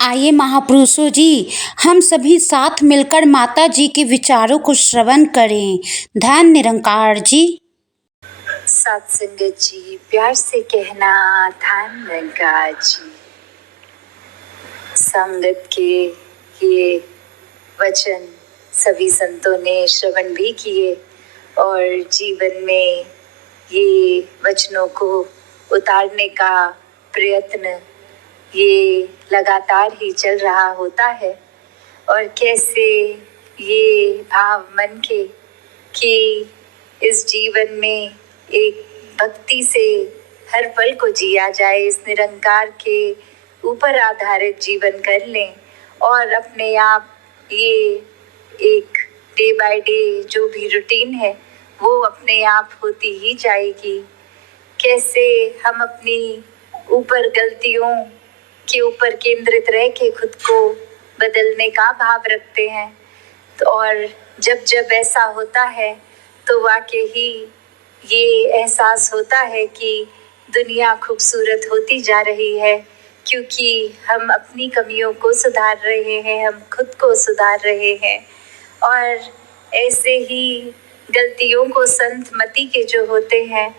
आइए महापुरुषों जी, हम सभी साथ मिलकर माता जी के विचारों को श्रवण करें। धन निरंकार जी। सत्संगत जी, प्यार से कहना धन निरंकार जी। संगत के ये वचन सभी संतों ने श्रवण भी किए और जीवन में ये वचनों को उतारने का प्रयत्न ये लगातार ही चल रहा होता है। और कैसे ये भाव मन के कि इस जीवन में एक भक्ति से हर पल को जिया जाए, इस निरंकार के ऊपर आधारित जीवन कर लें और अपने आप ये एक डे बाय डे जो भी रूटीन है वो अपने आप होती ही जाएगी। कैसे हम अपनी ऊपर गलतियों के ऊपर केंद्रित रह के खुद को बदलने का भाव रखते हैं। तो और जब जब ऐसा होता है तो वाकई ही ये एहसास होता है कि दुनिया खूबसूरत होती जा रही है, क्योंकि हम अपनी कमियों को सुधार रहे हैं, हम खुद को सुधार रहे हैं। और ऐसे ही गलतियों को संत मति के जो होते हैं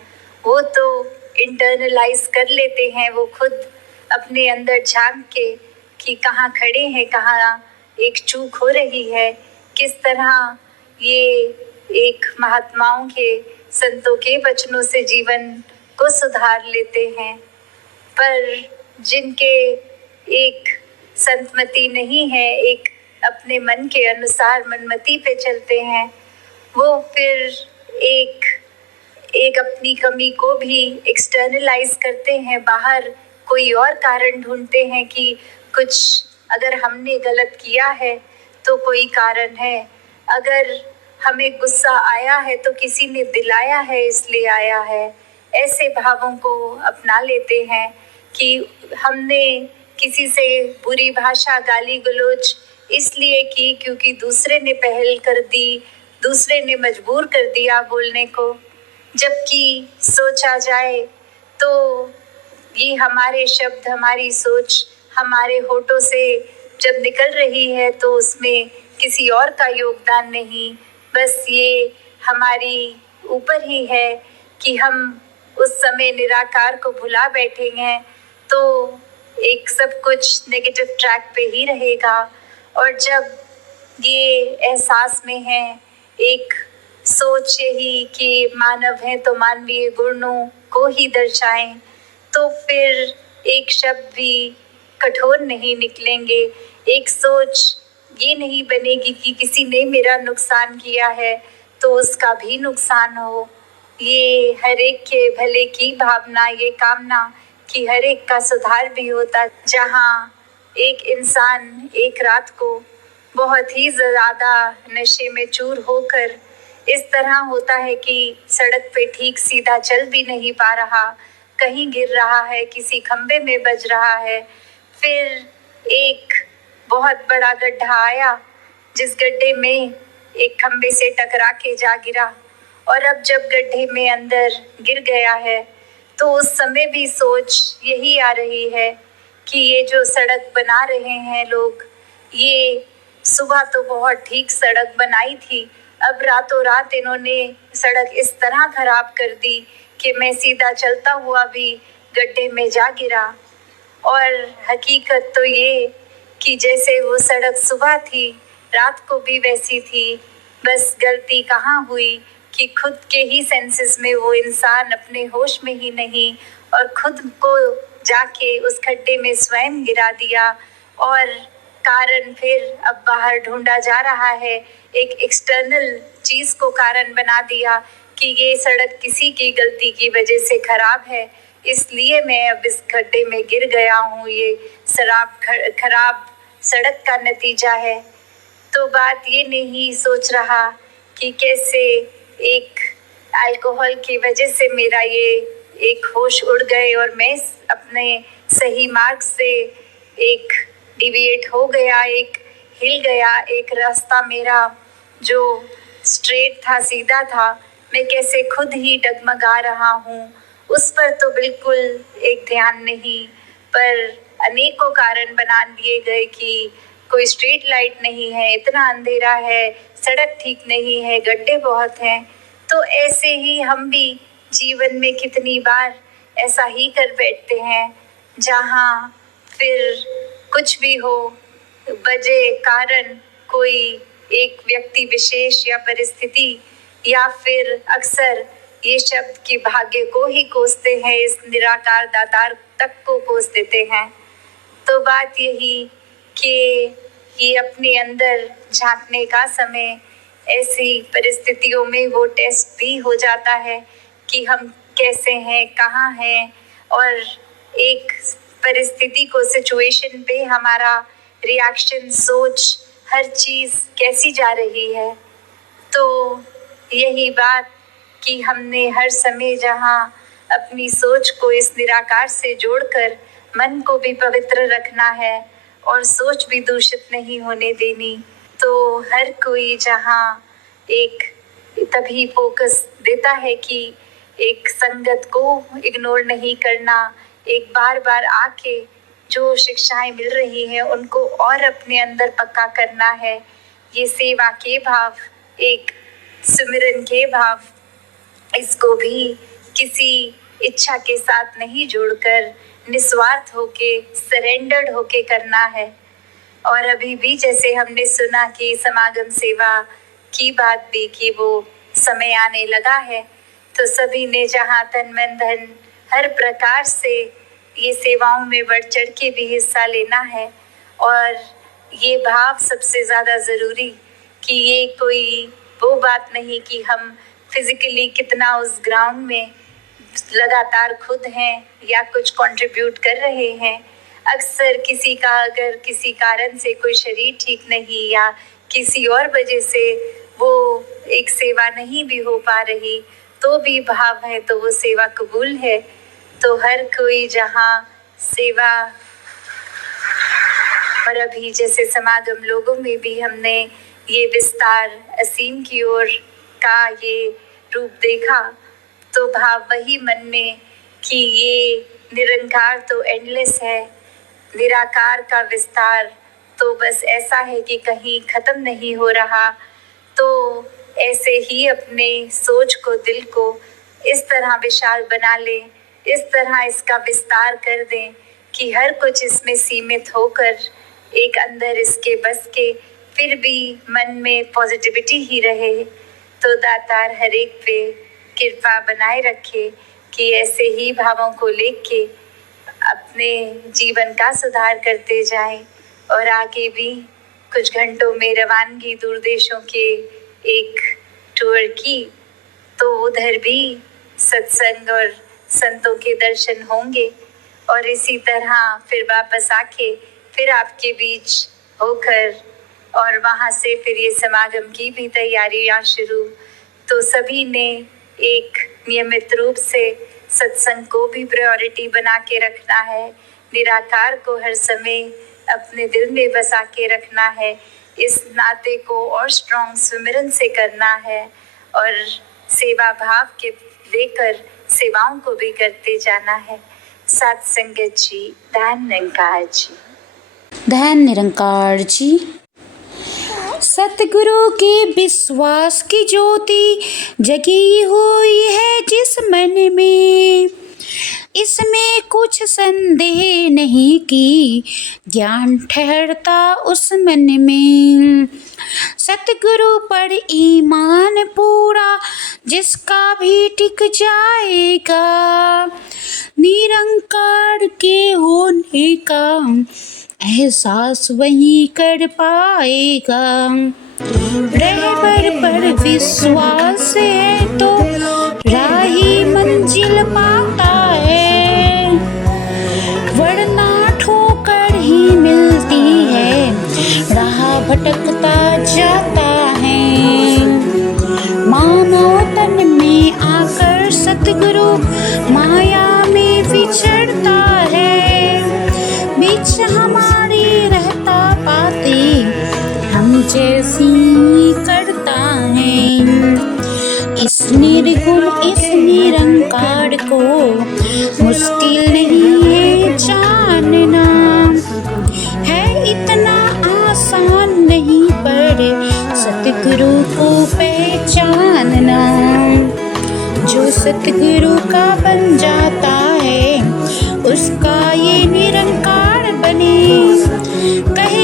वो तो इंटरनलाइज कर लेते हैं, वो खुद अपने अंदर झांक के कि कहाँ खड़े हैं, कहाँ एक चूक हो रही है, किस तरह ये एक महात्माओं के संतों के वचनों से जीवन को सुधार लेते हैं। पर जिनके एक संतमति नहीं है, एक अपने मन के अनुसार मनमति पे चलते हैं, वो फिर एक अपनी कमी को भी एक्सटर्नलाइज करते हैं, बाहर कोई और कारण ढूंढते हैं कि कुछ अगर हमने गलत किया है तो कोई कारण है, अगर हमें गुस्सा आया है तो किसी ने दिलाया है इसलिए आया है। ऐसे भावों को अपना लेते हैं कि हमने किसी से बुरी भाषा गाली गलौज इसलिए की क्योंकि दूसरे ने पहल कर दी, दूसरे ने मजबूर कर दिया बोलने को। जबकि सोचा जाए तो ये हमारे शब्द, हमारी सोच हमारे होठों से जब निकल रही है तो उसमें किसी और का योगदान नहीं, बस ये हमारी ऊपर ही है कि हम उस समय निराकार को भुला बैठे हैं तो एक सब कुछ नेगेटिव ट्रैक पे ही रहेगा। और जब ये एहसास में है, एक सोच यही कि मानव है तो मानवीय गुणों को ही दर्शाएं, तो फिर एक शब्द भी कठोर नहीं निकलेंगे, एक सोच ये नहीं बनेगी कि किसी ने मेरा नुकसान किया है तो उसका भी नुकसान हो। ये हर एक के भले की भावना, ये कामना कि हर एक का सुधार भी होता। जहाँ एक इंसान एक रात को बहुत ही ज़्यादा नशे में चूर होकर इस तरह होता है कि सड़क पे ठीक सीधा चल भी नहीं पा रहा, कहीं गिर रहा है, किसी खंबे में बज रहा है। फिर एक बहुत बड़ा गड्ढा आया जिस गड्ढे में एक खंबे से टकरा के जा गिरा, और अब जब गड्ढे में अंदर गिर गया है तो उस समय भी सोच यही आ रही है कि ये जो सड़क बना रहे हैं लोग, ये सुबह तो बहुत ठीक सड़क बनाई थी, अब रातों रात इन्होंने सड़क इस तरह खराब कर दी कि मैं सीधा चलता हुआ भी गड्ढे में जा गिरा। और हकीकत तो ये कि जैसे वो सड़क सुबह थी रात को भी वैसी थी, बस गलती कहाँ हुई कि खुद के ही सेंसेस में वो इंसान अपने होश में ही नहीं और खुद को जाके उस खड्डे में स्वयं गिरा दिया। और कारण फिर अब बाहर ढूंढा जा रहा है, एक एक्सटर्नल चीज़ को कारण बना दिया कि ये सड़क किसी की गलती की वजह से खराब है, इसलिए मैं अब इस खड्डे में गिर गया हूँ, ये खराब सड़क का नतीजा है। तो बात ये नहीं सोच रहा कि कैसे एक अल्कोहल की वजह से मेरा ये एक होश उड़ गए और मैं अपने सही मार्ग से एक डिविएट हो गया, एक हिल गया, एक रास्ता मेरा जो स्ट्रेट था, सीधा था, मैं कैसे खुद ही डगमगा रहा हूँ, उस पर तो बिल्कुल एक ध्यान नहीं। पर अनेकों कारण बना दिए गए कि कोई स्ट्रीट लाइट नहीं है, इतना अंधेरा है, सड़क ठीक नहीं है, गड्ढे बहुत हैं। तो ऐसे ही हम भी जीवन में कितनी बार ऐसा ही कर बैठते हैं, जहाँ फिर कुछ भी हो, वजह कारण कोई एक व्यक्ति विशेष या परिस्थिति, या फिर अक्सर ये शब्द कि भाग्य को ही कोसते हैं, इस निराकार दातार तक को कोस देते हैं। तो बात यही कि ये अपने अंदर झांकने का समय, ऐसी परिस्थितियों में वो टेस्ट भी हो जाता है कि हम कैसे हैं, कहाँ हैं, और एक परिस्थिति को, सिचुएशन पे हमारा रिएक्शन, सोच, हर चीज़ कैसी जा रही है। तो यही बात कि हमने हर समय जहाँ अपनी सोच को इस निराकार से जोड़कर मन को भी पवित्र रखना है और सोच भी दूषित नहीं होने देनी, तो हर कोई जहाँ एक तभी फोकस देता है कि एक संगत को इग्नोर नहीं करना, एक बार बार आके जो शिक्षाएं मिल रही हैं उनको और अपने अंदर पक्का करना है। ये सेवा के भाव, एक सुमिरन के भाव, इसको भी किसी इच्छा के साथ नहीं जोड़कर निस्वार्थ होके, सरेंडर्ड होके करना है। और अभी भी जैसे हमने सुना कि समागम सेवा की बात भी, कि वो समय आने लगा है, तो सभी ने जहाँ तन मन धन हर प्रकार से ये सेवाओं में बढ़ चढ़ के भी हिस्सा लेना है। और ये भाव सबसे ज़्यादा ज़रूरी कि ये कोई वो बात नहीं कि हम फिजिकली कितना उस ग्राउंड में लगातार खुद हैं या कुछ कंट्रीब्यूट कर रहे हैं। अक्सर किसी का अगर किसी कारण से कोई शरीर ठीक नहीं या किसी और वजह से वो एक सेवा नहीं भी हो पा रही, तो भी भाव है तो वो सेवा कबूल है। तो हर कोई जहाँ सेवा, और अभी जैसे समागम लोगों में भी हमने ये विस्तार असीम की ओर का ये रूप देखा, तो भाव वही मन में कि ये निरंकार तो एंडलेस है, निराकार का विस्तार तो बस ऐसा है कि कहीं ख़त्म नहीं हो रहा। तो ऐसे ही अपने सोच को, दिल को इस तरह विशाल बना लें, इस तरह इसका विस्तार कर दें कि हर कुछ इसमें सीमित होकर एक अंदर इसके बस के, फिर भी मन में पॉजिटिविटी ही रहे। तो दातार हर एक पे कृपा बनाए रखे कि ऐसे ही भावों को लेके अपने जीवन का सुधार करते जाएं। और आगे भी कुछ घंटों में रवानगी दूर देशों के एक टूर की, तो उधर भी सत्संग और संतों के दर्शन होंगे। और इसी तरह फिर वापस आके फिर आपके बीच होकर और वहाँ से फिर ये समागम की भी तैयारियाँ शुरू। तो सभी ने एक नियमित रूप से सत्संग को भी प्रायोरिटी बना के रखना है, निराकार को हर समय अपने दिल में बसा के रखना है, इस नाते को और स्ट्रॉन्ग सुमिरन से करना है और सेवा भाव के लेकर सेवाओं को भी करते जाना है। साथ संगत जी, धन निरंकार जी। धन निरंकार जी। सतगुरु के विश्वास की ज्योति जगी हुई है जिस मन में, इसमें कुछ संदेह नहीं कि ज्ञान ठहरता उस मन में। सतगुरु पर ईमान पूरा जिसका भी टिक जाएगा, निरंकार के होने का एहसास वही कर पाएगा। रहबर पर विश्वास है तो राही मंजिल पाता है, वरना ठोकर ही मिलती है, राह भटकता जाता है। मानव तन में आकर सतगुरु माया में विचरता है, बीच हमारी रहता पाते हम जैसी करता है। इस निर्गुण इस निरंकार को मुश्किल नहीं है जानना। सतगुरु को पहचानना। जो सतगुरु का बन जाता है उसका ये निरंकार बने। कहे